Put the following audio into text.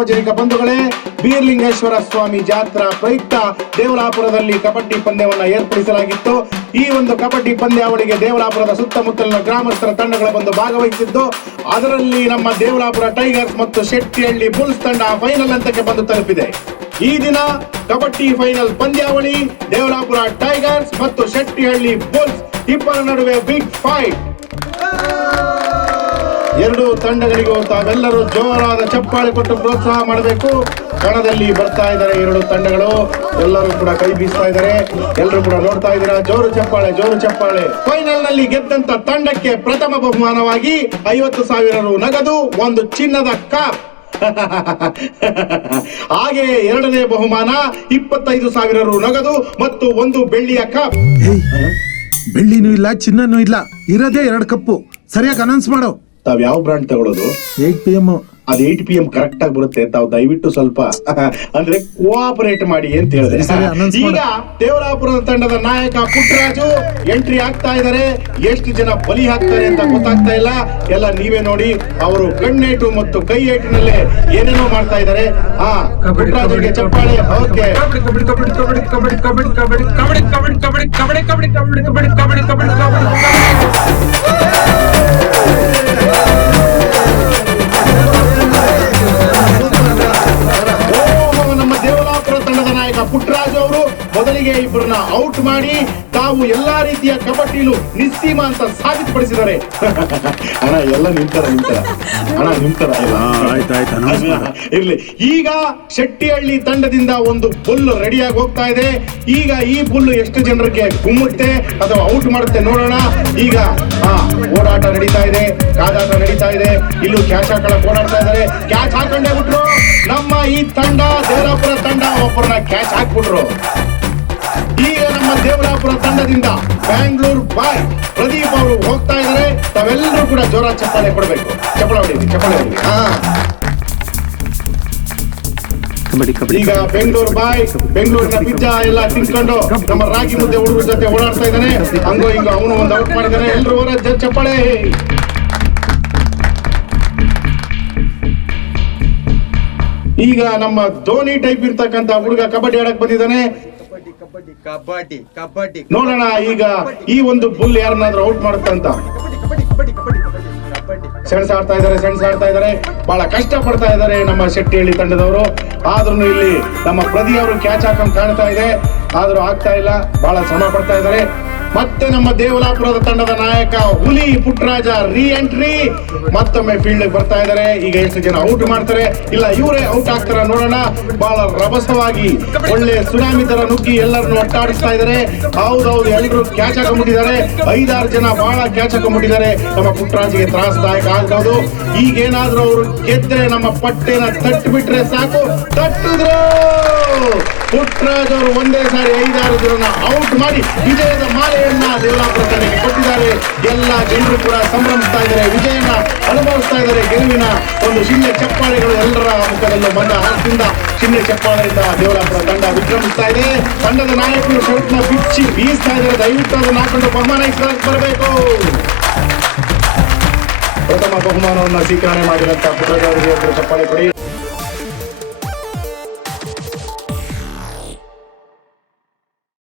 ಸಾರ್ವಜನಿಕ ಬಂಧುಗಳೇ, ಬೀರಲಿಂಗೇಶ್ವರ ಸ್ವಾಮಿ ಜಾತ್ರಾ ಪ್ರಯುಕ್ತ ದೇವಲಾಪುರದಲ್ಲಿ ಕಬಡ್ಡಿ ಪಂದ್ಯವನ್ನು ಏರ್ಪಡಿಸಲಾಗಿತ್ತು. ಈ ಒಂದು ಕಬಡ್ಡಿ ಪಂದ್ಯಾವಳಿಗೆ ದೇವಲಾಪುರದ ಸುತ್ತಮುತ್ತಲಿನ ಗ್ರಾಮಸ್ಥರ ತಂಡಗಳು ಬಂದು ಭಾಗವಹಿಸಿದ್ದು, ಅದರಲ್ಲಿ ನಮ್ಮ ದೇವಲಾಪುರ ಟೈಗರ್ಸ್ ಮತ್ತು ಶೆಟ್ಟಿಹಳ್ಳಿ ಬುಲ್ಸ್ ತಂಡ ಫೈನಲ್ ಹಂತಕ್ಕೆ ಬಂದು ತಲುಪಿದೆ. ಈ ದಿನ ಕಬಡ್ಡಿ ಫೈನಲ್ ಪಂದ್ಯಾವಳಿ ದೇವಲಾಪುರ ಟೈಗರ್ಸ್ ಮತ್ತು ಶೆಟ್ಟಿಹಳ್ಳಿ ಬುಲ್ಸ್ ಇಬ್ಬರ ನಡುವೆ ಬಿಗ್ ಫೈಟ್. ಎರಡು ತಂಡಗಳಿಗೂ ತಾವೆಲ್ಲರೂ ಜೋರಾದ ಚಪ್ಪಾಳೆ ಕೊಟ್ಟು ಪ್ರೋತ್ಸಾಹ ಮಾಡಬೇಕು. ಕಣದಲ್ಲಿ ಬರ್ತಾ ಇದ್ದಾರೆ ಎರಡು ತಂಡಗಳು, ಎಲ್ಲರೂ ಕೂಡ ಕೈ ಬೀಸ್ತಾ ಇದ್ದಾರೆ, ಎಲ್ಲರೂ ಕೂಡ ನೋಡ್ತಾ ಇದ್ದೀರಾ. ಜೋರು ಚಪ್ಪಾಳೆ, ಜೋರು ಚಪ್ಪಾಳೆ. ಫೈನಲ್ ನಲ್ಲಿ ಗೆದ್ದಂತ ತಂಡಕ್ಕೆ ಪ್ರಥಮ ಬಹುಮಾನವಾಗಿ 50,000 ರು ನಗದು, ಒಂದು ಚಿನ್ನದ ಕಾಪ್. ಹಾಗೆ ಎರಡನೇ ಬಹುಮಾನ 25,000 ರು ನಗದು ಮತ್ತು ಒಂದು ಬೆಳ್ಳಿಯ ಕಪ್. ಬೆಳ್ಳಿನೂ ಇಲ್ಲ, ಚಿನ್ನನೂ ಇಲ್ಲ, ಇರೋದೇ 2 ಕಪ್ಪು. ಸರಿಯಾಗಿ ಅನೌನ್ಸ್ ಮಾಡೋ. ತಾವ್ ಯಾವ ಬ್ರಾಂಡ್ ತಗೊಳ್ಳೋದು? 8 PM. ಅದು 8 PM ಕರೆಕ್ಟ್ ಆಗಿ ಬರುತ್ತೆ. ತಾವು ದಯವಿಟ್ಟು ಸ್ವಲ್ಪ ಅಂದ್ರೆ ಕೋಆಪರೇಟ್ ಮಾಡಿ ಅಂತ ಹೇಳಿದ್ರೆ. ಈಗ ದೇವಲಾಪುರದ ತಂಡದ ನಾಯಕ ಪುಟ್ಟರಾಜು ಎಂಟ್ರಿ ಆಗ್ತಾ ಇದ್ದಾರೆ. ಎಷ್ಟು ಜನ ಬಲಿ ಹಾಕ್ತಾರೆ ಅಂತ ಗೊತ್ತಾಗ್ತಾ ಇಲ್ಲ. ಎಲ್ಲ ನೀವೇ ನೋಡಿ. ಅವರು ಕಣ್ಣೇಟು ಮತ್ತು ಕೈ ಏಟಿನಲ್ಲೇ ಏನೇನೋ ಮಾಡ್ತಾ ಇದ್ದಾರೆ. ಪುಟ್ಟರಾಜುಗೆ ಚಪ್ಪಾಳೆ. ಓಕೆ, ಪುಟ್ಟರಾಜು ಅವರು ಮೊದಲಿಗೆ ಇಬ್ಬರನ್ನ ಔಟ್ ಮಾಡಿ ತಾವು ಎಲ್ಲಾ ರೀತಿಯ ಕಬಡ್ಡಿಲು ನಿಸ್ಸೀಮ ಅಂತ ಸಾಬೀತುಪಡಿಸಿದ್ದಾರೆ. ಅಣ್ಣ ಎಲ್ಲ ನಿಂತರ ಅಣ್ಣ ನಿಂತರ ಇರ್ಲಿ. ಈಗ ಶೆಟ್ಟಿಹಳ್ಳಿ ತಂಡದಿಂದ ಒಂದು ಬುಲ್ ರೆಡಿಯಾಗಿ ಹೋಗ್ತಾ ಇದೆ. ಈಗ ಈ ಬುಲ್ ಎಷ್ಟು ಜನರಿಗೆ ಗುಮ್ಮುತ್ತೆ ಅಥವಾ ಔಟ್ ಮಾಡುತ್ತೆ ನೋಡೋಣ. ಈಗ ಓಡಾಟ ನಡೀತಾ ಇದೆ, ಕಾದಾಟ ನಡೀತಾ ಇದೆ. ಇಲ್ಲೂ ಕ್ಯಾಚ್ ಹಾಕಳಕ್ ಓಡಾಡ್ತಾ ಇದ್ದಾರೆ. ಕ್ಯಾಚ್ ಹಾಕೊಂಡೇ ಬಿಟ್ರು ನಮ್ಮ ಈ ತಂಡ. ದೇವಲಾಪುರ ತಂಡ ಒಬ್ಬರನ್ನ ಕ್ಯಾಚ್ ಹಾಕ್ಬಿಟ್ರು. ಈಗ ನಮ್ಮ ದೇವಲಾಪುರ ತಂಡದಿಂದ ಬ್ಯಾಂಗ್ಳೂರ್ ಬಾಯ್ ಪ್ರದೀಪ್ ಅವರು ಹೋಗ್ತಾ ಇದ್ದಾರೆ. ತಾವೆಲ್ಲರೂ ಕೂಡ ಜೋರ ಚಪ್ಪಾಳೆ ಕೊಡಬೇಕು. ಚಪ್ಪಾಳೆ ಹೊಡಿ. ಈಗ ಬೆಂಗಳೂರು ಬಾಯ್ ಬೆಂಗಳೂರಿನ ಪಿಜ್ಜಾ ಎಲ್ಲ ತಿನ್ಕೊಂಡು ನಮ್ಮ ರಾಗಿ ಮುದ್ದೆ ಹುಡುಗರ ಜೊತೆ ಓಡಾಡ್ತಾ ಇದ್ದಾನೆ. ಹಂಗೋ ಹಿಂಗೋ ಅವನು ಒಂದು ಔಟ್ ಮಾಡಿದ್ದಾನೆ. ಎಲ್ಲರೂ ಹೊರ ಚಪ್ಪಾಳೆ. ಈಗ ನಮ್ಮ ಧೋನಿ ಟೈಪ್ ಇರ್ತಕ್ಕಂತ ಹುಡುಗ ಕಬಡ್ಡಿ ಆಡಕ್ ಬಂದಿದ್ದಾನೆ. ನೋಡೋಣ ಈಗ ಈ ಒಂದು ಬುಲ್ ಯಾರನ್ನಾದ್ರೂ ಔಟ್ ಮಾಡುತ್ತಂತ. ಸೆಣಸಾಡ್ತಾ ಇದ್ದಾರೆ. ಬಹಳ ಕಷ್ಟ ಪಡ್ತಾ ಇದ್ದಾರೆ ನಮ್ಮ ಶೆಟ್ಟಿಹಳ್ಳಿ ತಂಡದವರು. ಆದ್ರೂ ಇಲ್ಲಿ ನಮ್ಮ ಪ್ರದೀಪ್ ಅವರು ಕ್ಯಾಚ್ ಹಾಕೊಂಡ್ ಕಾಣ್ತಾ ಇದೆ, ಆದ್ರೂ ಆಗ್ತಾ ಇಲ್ಲ. ಬಹಳ ಶ್ರಮ ಪಡ್ತಾ ಇದ್ದಾರೆ. ಮತ್ತೆ ನಮ್ಮ ದೇವಲಾಪುರದ ತಂಡದ ನಾಯಕ ಹುಲಿ ಪುಟ್ಟರಾಜ ರೀ ಎಂಟ್ರಿ ಮತ್ತೊಮ್ಮೆ ಫೀಲ್ಡ್ ಬರ್ತಾ ಇದ್ದಾರೆ. ಈಗ ಎಷ್ಟು ಜನ ಔಟ್ ಮಾಡ್ತಾರೆ, ಇಲ್ಲ ಇವರೇ ಔಟ್ ಆಗ್ತಾರ ನೋಡೋಣ. ಬಹಳ ರಭಸವಾಗಿ ಒಳ್ಳೆ ಸುನಾಮಿ ತರ ನುಗ್ಗಿ ಎಲ್ಲರನ್ನು ಒಟ್ಟಾಡಿಸ್ತಾ ಇದ್ದಾರೆ. ಹೌದೌದು, ಎಲ್ಲರೂ ಕ್ಯಾಚ್ ಹಾಕೊಂಡ್ಬಿಟ್ಟಿದ್ದಾರೆ. 5-6 ಜನ ಬಹಳ ಕ್ಯಾಚ್ ಹಾಕೊಂಡ್ಬಿಟ್ಟಿದ್ದಾರೆ. ನಮ್ಮ ಪುಟ್ಟರಾಜಿಗೆ ತ್ರಾಸದಾಯಕ ಆಗ್ಬಹುದು. ಈಗೇನಾದ್ರೂ ಅವರು ಗೆದ್ರೆ ನಮ್ಮ ಪಟ್ಟೆನ ತಟ್ಟು ಬಿಟ್ರೆ ಸಾಕು. ತಟ್ಟಿದ್ರು ಪುಟ್ಟರಾಜ್ ಅವರು ಒಂದೇ ಸಾರಿ 5-6 ಜನ ಔಟ್ ಮಾಡಿ ವಿಜಯದ ಮಾಲೆಯನ್ನ ದೇವಲಾಪುರ ತಂಡಕ್ಕೆ ಕೊಟ್ಟಿದ್ದಾರೆ. ಎಲ್ಲ ಜನರು ಕೂಡ ಸಂಭ್ರಮಿಸ್ತಾ ಇದ್ದಾರೆ, ವಿಜಯನ ಅನುಭವಿಸ್ತಾ ಇದ್ದಾರೆ. ಗೆಲುವಿನ ಒಂದು ಶಿನ್ನೆ ಚಪ್ಪಾಳೆಗಳು ಎಲ್ಲರ ಮುಖದಲ್ಲೂ ಬಂದ ಹಾಸಿಂದ ಶಿನ್ನೆ ಚಪ್ಪಾಳೆಯಿಂದ ದೇವಲಾಪುರ ತಂಡ ವಿಜೃಂಭಿಸ್ತಾ ಇದೆ. ತಂಡದ ನಾಯಕರು ಶರ್ಟ್ನ ಬಿಚ್ಚಿ ಬೀಸ್ತಾ ಇದ್ದಾರೆ. ದಯವಿಟ್ಟು ಅದನ್ನು ಹಾಕೊಂಡು ಬಹುಮಾನ ಬರಬೇಕು. ಪ್ರಥಮ ಬಹುಮಾನವನ್ನು ಸ್ವೀಕರಣೆ ಮಾಡಿದಂತ ಪುಟ್ಟರಾಜ್ ಅವರಿಗೆ ಚಪ್ಪಾಳೆ ಕೊಡಿ.